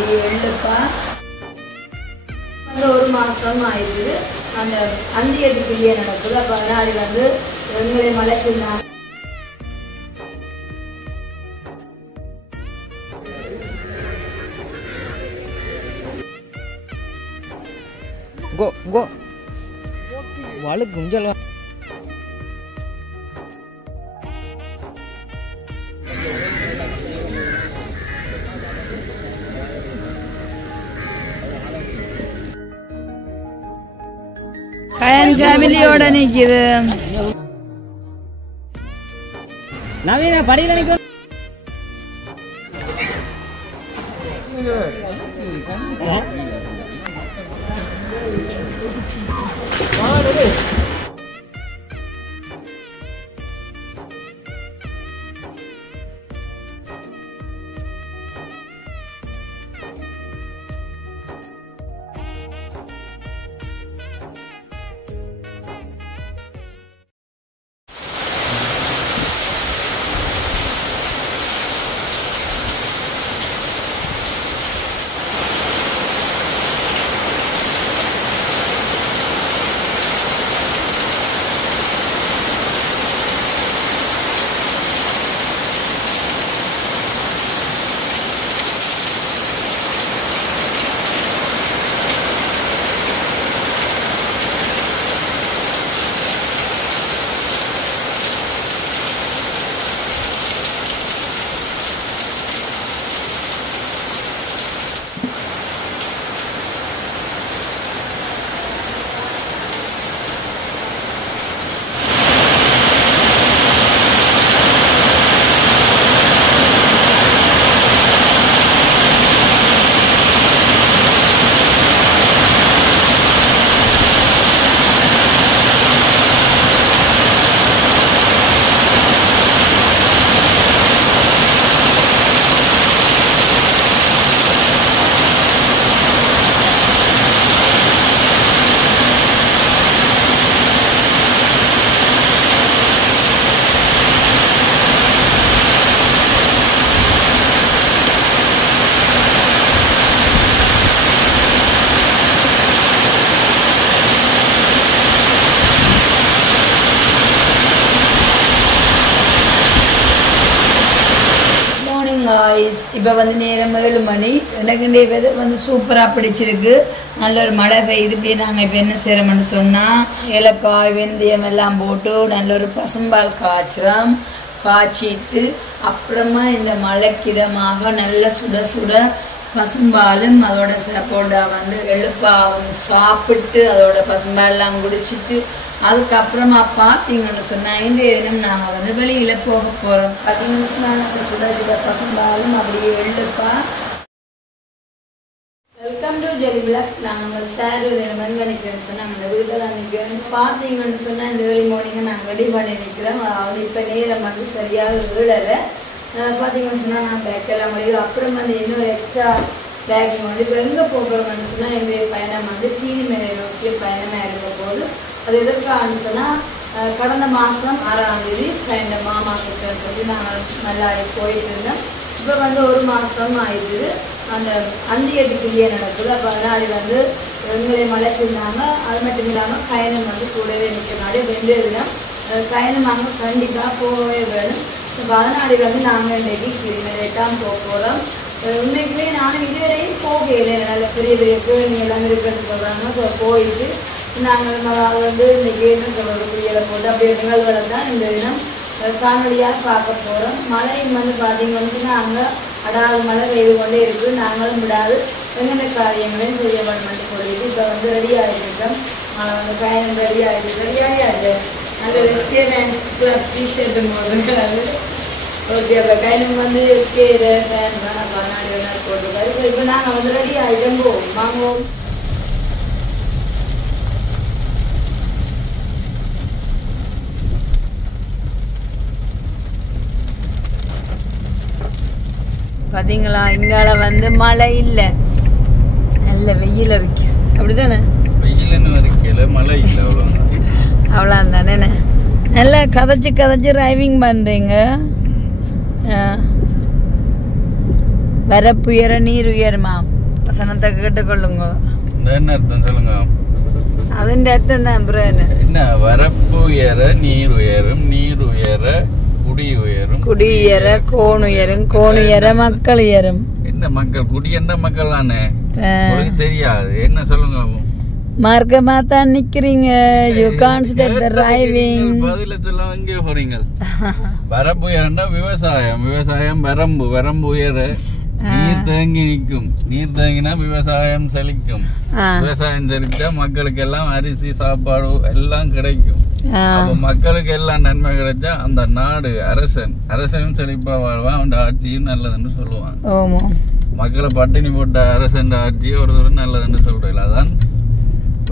அப்படியே எழுப்பா வந்து ஒரு மாதம் ஆயிடுது. அந்த அந்தியத்துக்குள்ளேயே நடக்குது. அப்போ அதனாடி வந்து எங்களை மலைக்குள்ளாங்க. வழுக்கும் சொல்ல கயன் ஃபேமிலியோட நிற்கிது. நவீன படியில் நிற்கும். இப்போ வந்து நேரம் 7 மணி. எனக்கு இந்த வெதர் வந்து சூப்பராக பிடிச்சிருக்கு. நல்ல ஒரு மழை பெய்யுது. இப்படி நாங்கள் இப்போ என்ன செய்கிறோம்னு சொன்னால் ஏலக்காய் வெந்தயம் எல்லாம் போட்டு நல்ல ஒரு பசும்பால் காய்ச்சிறோம். காய்ச்சிட்டு அப்புறமா இந்த மழைக்கிதமாக நல்ல சுட சுட பசும்பாலும் அதோட போட்டா வந்து எழுப்பாவும் சாப்பிட்டு அதோட பசும்பாலெல்லாம் குடிச்சிட்டு அதுக்கப்புறமா பார்த்தீங்கன்னு சொன்னால் இன்றைய தினம் நாங்கள் வந்து வெளியில் போக போகிறோம். பார்த்தீங்கன்னு சொன்னால் சுட சுட பசும்பாலும் அப்படியே எழுப்பா. Welcome to jelly black. நாங்கள் சாட்டர்டே மண்கணிக்கிறேன்னு சொன்னால் நம்ம வீட்டில் தான் நிற்கிறோம். பார்த்தீங்கன்னு சொன்னால் இந்த ஏர்லி மார்னிங்கை நாங்கள் ரெடி பண்ணி நிற்கிறோம். அதாவது இப்போ நேரம் வந்து சரியாக விழலை. பார்த்தீங்கன்னு சொன்னால் நான் பேக்கெல்லாம் முடியும். அப்புறம் வந்து இன்னொரு எக்ஸ்ட்ரா பேக்கிங் வந்து இப்போ எங்கே போகிறோம்னு சொன்னால் எங்களுடைய பயணம் வந்து கீழ்மேலை நோக்கிய பயணமாக இருக்க போது. அது எதற்காகனு சொன்னால் கடந்த மாதம் 6ஆம் தேதி இந்த மாமா கிட்ட சொல்லி நாங்கள் நல்லா போயிட்டு இருந்தோம். இப்போ வந்து ஒரு மாதம் ஆயிடுது. அந்த அந்தியத்துக்குள்ளேயே நடக்குது. அப்போ அதனாடி வந்து எங்களை மலைச்சிருந்தாங்க. அது மட்டும் இல்லாமல் பயணம் வந்து கூடவே நிற்கிறனாடி 2 தினம் பயணம் நாங்கள் கண்டிப்பாக போகவே வேணும். இப்போ அதனாடி வந்து நாங்கள் இன்றைக்கி கிரிமலைத்தான் போகிறோம். உண்மைக்குமே நானும் இதுவரையும் போகலை. நல்ல பெரிய பெரிய கேள்வி எல்லாம் இருக்குன்னு சொல்கிறாங்க. ஸோ போயிட்டு நாங்கள் அதை வந்து இன்றைக்கி என்ன சொல்கிறது குடிகளை போட்டு அப்படியே நிகழ்வுகளை தான் இந்த தினம் காணொலியாக பார்க்க போகிறோம். மழையும் வந்து பார்த்தீங்கன்னா நாங்கள் அடாது மழை பெய்து கொண்டே இருக்குது. நாங்களும் விடாது எங்கெந்த காரியங்களையும் செய்ய வேணும்னு சொல்லிட்டு இப்போ வந்து ரெடி ஆகிருக்கோம். அந்த பயணம் ரெடி ஆகிடுது. நல்ல ரெஸ்டாரண்ட் டிஷர்ட்டு போடுறது. ஓகே, அப்போ பயணம் வந்து கேடு ஃபேன் வேணாம் பண்ணாடி வேணால் போட்டுருக்காரு. ஸோ இப்போ நாங்கள் வந்து ரெடி ஆகிட்டோம். போவோம் வாங்குவோம். பார்த்தீங்களா, இங்கால வந்து மழை இல்லை, நல்ல வெயில் இருக்கு. அப்படிதானே? வெயில்னு இருக்கல, மழை இல்லை, அவ்வளோதான் தானே. நல்லா கதைச்சு டிரைவிங் பண்ணுறீங்க. வரப்பு உயர நீர் உயருமா? வசனத்தை கேட்டுக்கொள்ளுங்க. என்ன அர்த்தம் சொல்லுங்க? അതിന്റെ അർത്ഥം தான் என்ன? வரப்பு உயர நீர் உயரும், நீர் உயர குடி உயரும், குடியேற கோன் உயரும், கோன் உயர மக்கள் உயரும். என்ன மக்கள்? குடி என்ன மக்கள் தானே? உங்களுக்கு தெரியாது. என்ன சொல்லுங்க? மார்க்கமா தான் நிக்கிறீங்க. You consider the driving. பதில சொல்ல எங்க போறீங்க? வரப்பு உயரன்னா விவசாயம், விவசாயம் வரம்பு, வரம்பு உயர நீர் தேங்கி நிற்கும், நீர் தேங்கினா விவசாயம் செழிக்கும், விவசாயம் செழித்தா மக்களுக்கு எல்லாம் அரிசி சாப்பாடு எல்லாம் கிடைக்கும். அப்ப மக்களுக்கு எல்லாம் நன்மை கிடைச்சா அந்த நாடு அரசனும் செழிப்பா வாழ்வான், அவன் ஆட்சியும் நல்லதுன்னு சொல்லுவாங்க. மக்களை பட்டினி போட்ட அரசன் ஆட்சியை ஒரு நல்லதுன்னு சொல்றீங்க. அதான்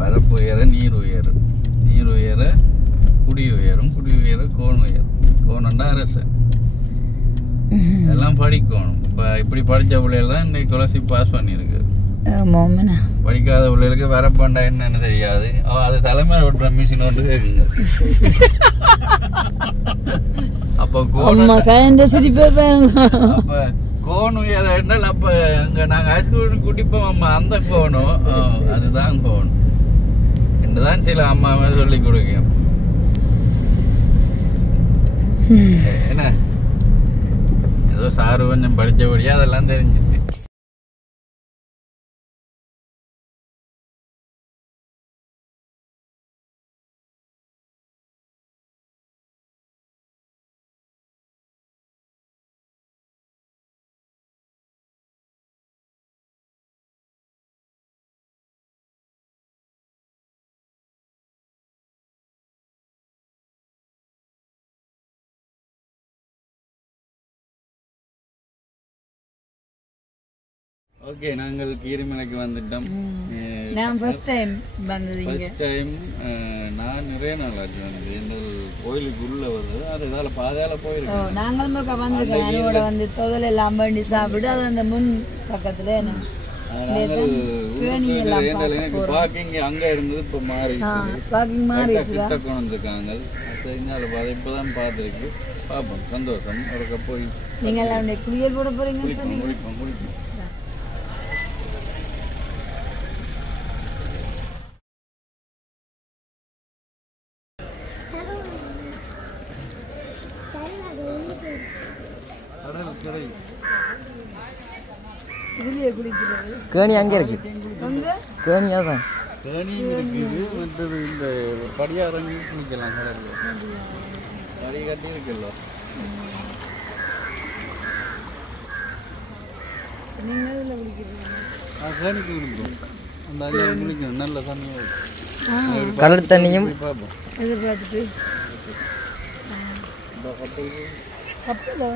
வரப்பு உயர நீர் உயரும், நீர் உயர குடி உயரும், குடி உயர கோன் உயரும். கோணம்னா அரசன். எல்லாம் படிக்கணும். இப்படி படிச்ச பிள்ளைகள் தான் இன்னைக்கு கொலசி பாஸ் பண்ணிருக்கு. படிக்காத பிள்ளைகளுக்கு வரப்பண்டா என்னன்னு தெரியாது. அது தலைமையில் ஓட்டுற மிஷின் ஒன்று கேக்குங்க. அப்ப கோன் உயர என்றால் அப்ப அங்க நாங்க ஐஸ்கிரீம் குடிப்போம் அம்மா, அந்த கோணும் அதுதான் கோன் என்றுதான் சில அம்மாவை சொல்லி கொடுக்கும். என்ன ஏதோ சாரு கொஞ்சம் படிச்சபடியா அதெல்லாம் தெரிஞ்சுட்டு. ஓகே, நாங்கள் கீரிமலைக்கு வந்துட்டோம். நான் ஃபர்ஸ்ட் டைம் வந்ததுங்க. ஃபர்ஸ்ட் டைம் நான் நிறைய நாள் ஆச்சு வந்து எங்கள் கோயிலுக்குள்ள வருது. அது இதால பாதையால போயிருக்கோம். நாங்களும் வந்துருக்கோம். என்னோட வந்து தொழில் எல்லாம் பண்ணி சாப்பிட்டு அது அந்த முன் பக்கத்துல பார்க்கிங் அங்க இருந்தது, இப்ப மாறி கிட்ட கொண்டு வந்திருக்காங்க. இப்பதான் பார்த்துருக்கு. பார்ப்போம், சந்தோஷம். ஒரு போய் நீங்க எல்லாம் குளியல் போட போறீங்க. முடிப்போம். கேணி அங்கே இருக்கு. கேணி அதான் கேணியும் இருக்குது. மற்றது இந்த படியாரங்க குளிக்கலாம். படி கட்டி இருக்குல்ல. கேணிக்கு குளிக்கும். அந்த அங்கே குளிக்கும். நல்ல தண்ணி, கடல் தண்ணியும் பார்ப்போம். கப்பலா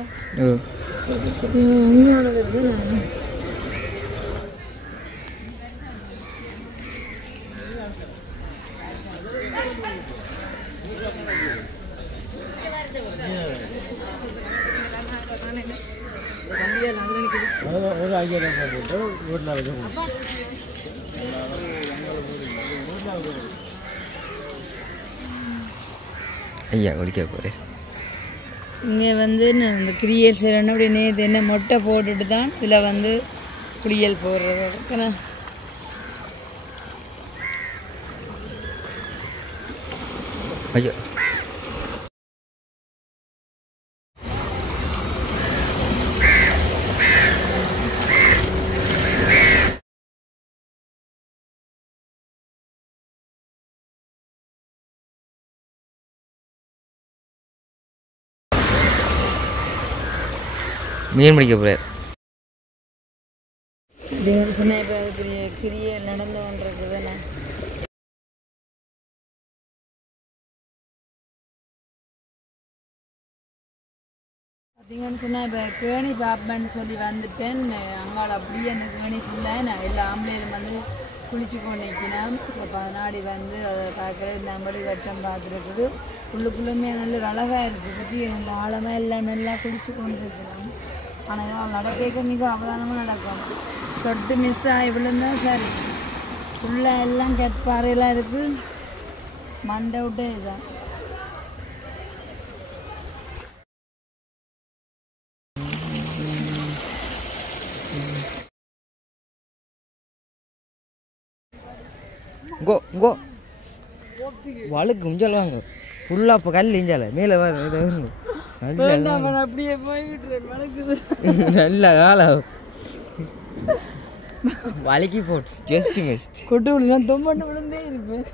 ஐயா குளிக்க போறேன். இங்கே வந்து இந்த குளியல் செய்யணும் அப்படின்னு இது என்ன மொட்டை போட்டுட்டு தான் இதில் வந்து குளியல் போடுறது இருக்குண்ணா. ஐயோ மீன் பிடிக்க போறார். சொன்ன இப்போ கிரிய நடந்து கொண்டிருக்குதுண்ணா. பார்த்தீங்கன்னு சொன்னால் இப்போ கேணி பார்ப்பேன்னு சொல்லி வந்துட்டேன். அங்காள அப்படியே அந்த கேணி ஃபுல்லாக நான் எல்லா ஆம்பளையிலும் வந்து குளிச்சு கொண்டு நிற்கினேன். ஸோ பதினாடி வந்து அதை பார்க்குறது இந்த மாதிரி வட்டம் பார்த்துருக்குது. உள்ளுக்குள்ளுமே நல்ல அழகாக இருக்குது. சுற்றி நல்ல ஆழமாக எல்லாம் நல்லா குளிச்சு கொண்டு இருக்கிறோம். ஆனால் நடக்க மிக அவதானமாக நடக்கும். சொட்டு மிஸ் ஆகி விழுந்தால் சரி. ஃபுல்லாக எல்லாம் கெட்பாறையெல்லாம் இருக்குது. மண்டை விட்டே இதுதான். கோ வழுக்கும் சொல்லுவாங்க ஃபுல்லாக இப்போ கல் இஞ்சால மேலே வர அப்படியே போய்விட்டு வளர்க்குது நல்ல காலம் வலிக்கி போட்டு ஜஸ்ட் பெஸ்ட் கொட்டு விடு நான் தொம்பண்ண விழுந்தே இருப்பேன்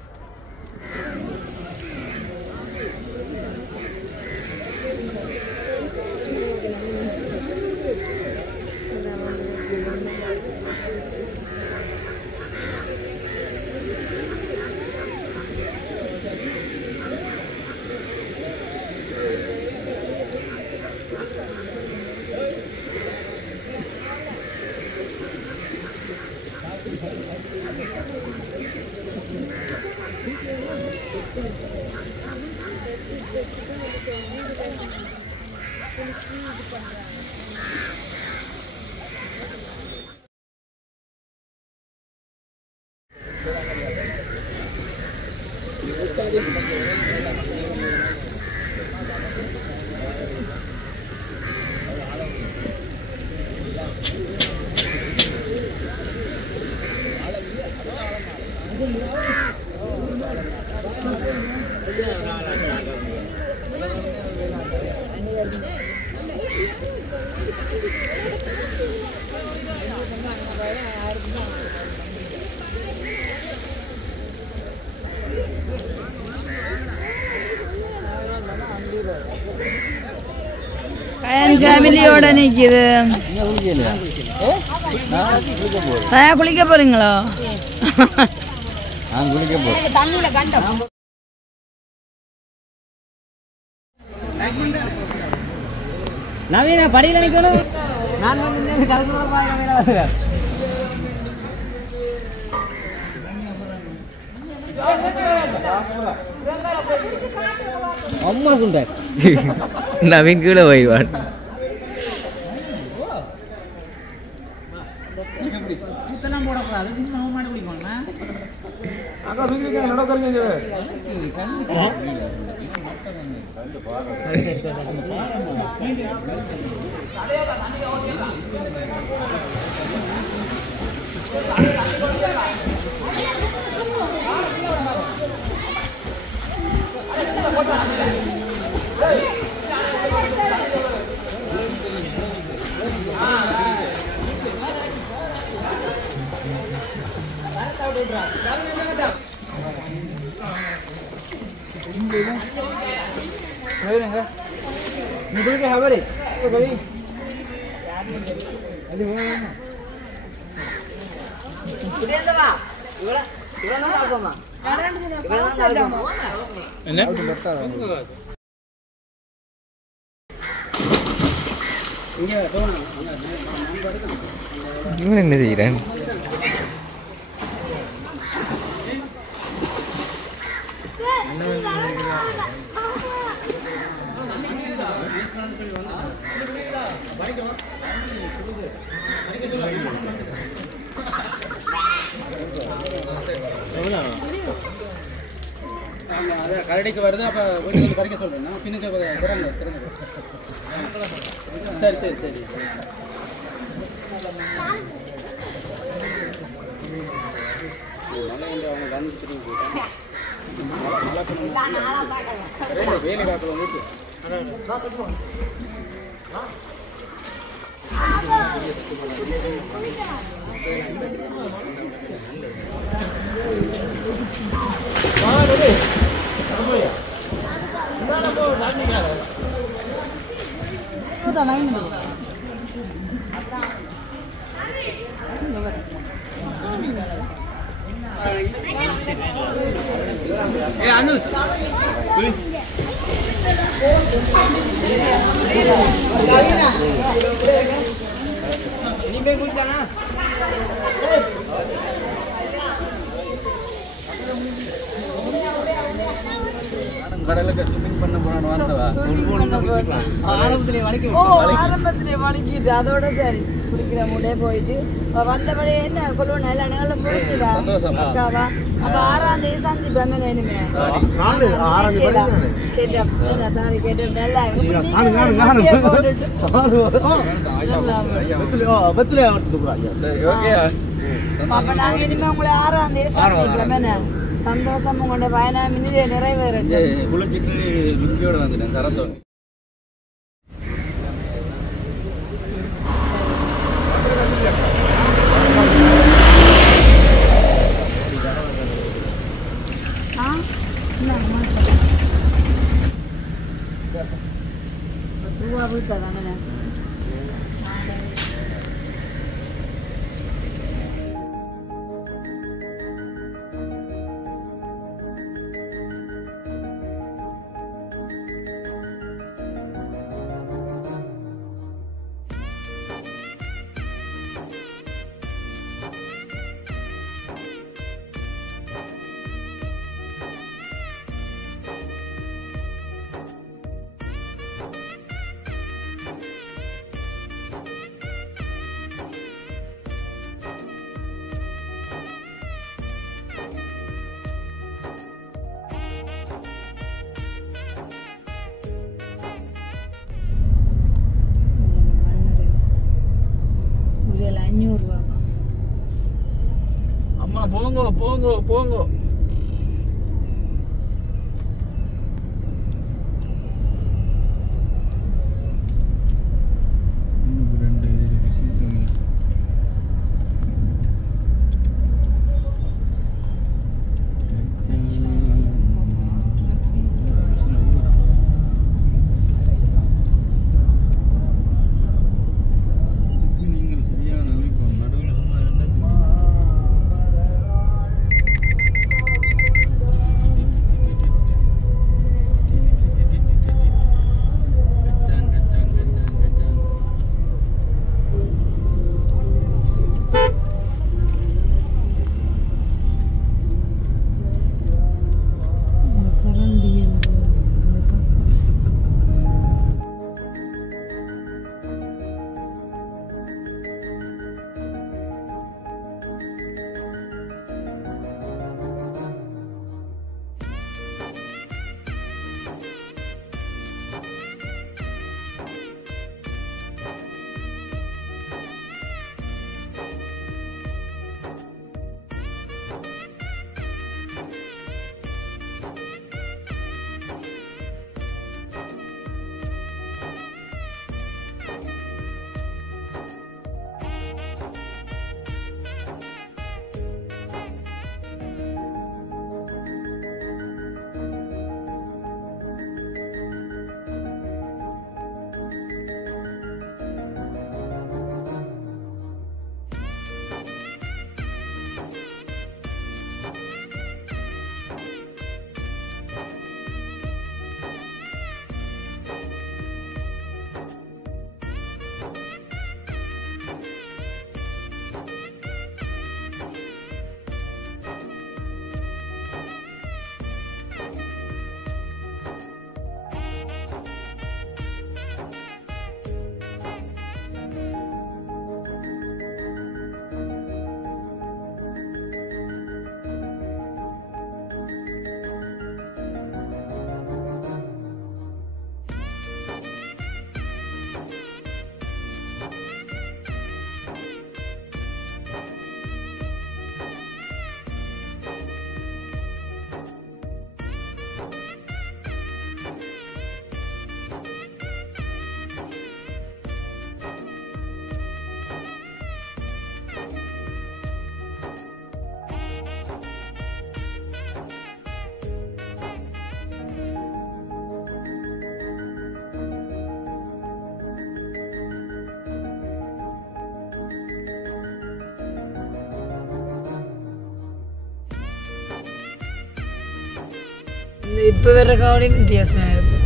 ஃபேமிலியோட நிக்குது குளிக்க போறீங்களோ குளிக்க போறேன் தண்ணியில கண்டம் நவீன படியில் நிற்கணும் நான் வந்து கலந்து பாருங்க அம்மா சுண்டார் நவீன் கீழே போயிடுவான் இவன் என்ன செய்கிறேன் கரடிக்கு வருது அப்ப வீட்டுக்கு பறிக்க சொல்றேன் பின்னுக்கு சரி சரி சரி அவங்க கவனிச்சுட்டு வேலை காக்கல வீட்டு கடலுக்கு ஸ்விமிங் பண்ண போறான்னு வந்தவா ஆரம்பத்திலே வலிக்குது அதோட சரி குளிக்கிற முன்னே போயிட்டு வந்தபடி என்ன கொள்வோம் நல்ல நேரம் முடிஞ்சுதா அக்காவா அப்ப 6ஆம் தேதி சந்திப்பேன் இனிமே கேட்டேன் தாரி கேட்டேன் நல்லா அப்ப நாங்க இனிமே உங்களை 6ஆம் தேதி சந்திப்போம் சந்தோஷம் உங்களோட பயணம் இனிதே நிறைவேறட்டும். குளிச்சிட்டு லுங்கியோட வந்துட்டேன் தரத்தோங்க. வீட்டாதானே அம்மா போங்கோ போங்கோ போங்கோ. இப்போ வேற காவலையும் வித்தியாசம் இருக்கு.